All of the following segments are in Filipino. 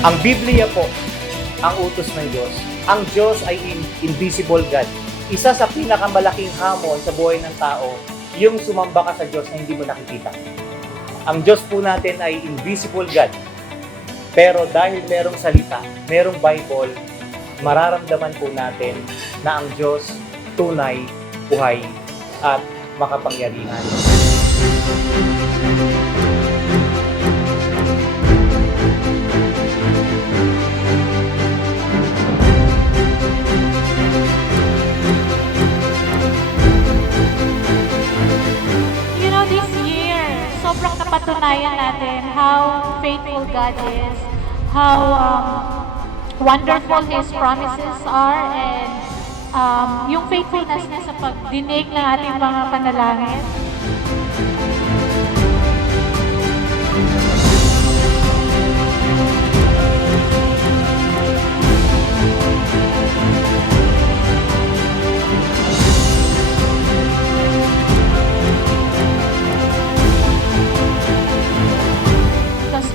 Ang Biblia po, ang utos ng Diyos. Ang Diyos ay invisible God. Isa sa pinakamalaking hamon sa buhay ng tao, yung sumamba ka sa Diyos na hindi mo nakikita. Ang Diyos po natin ay invisible God. Pero dahil merong salita, merong Bible, mararamdaman po natin na ang Diyos tunay, buhay, at makapangyarihan. This year, sobrang napatunayan natin how faithful God is, how wonderful His promises are, and yung faithfulness niya sa pagdinig ng ating mga panalangin.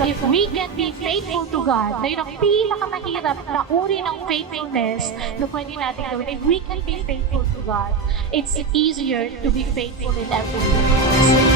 If we can be faithful to God, na yun ang pinakamahirap na uri ng faithfulness na pwede natin gawin. If we can be faithful to God, it's easier to be faithful in everything else.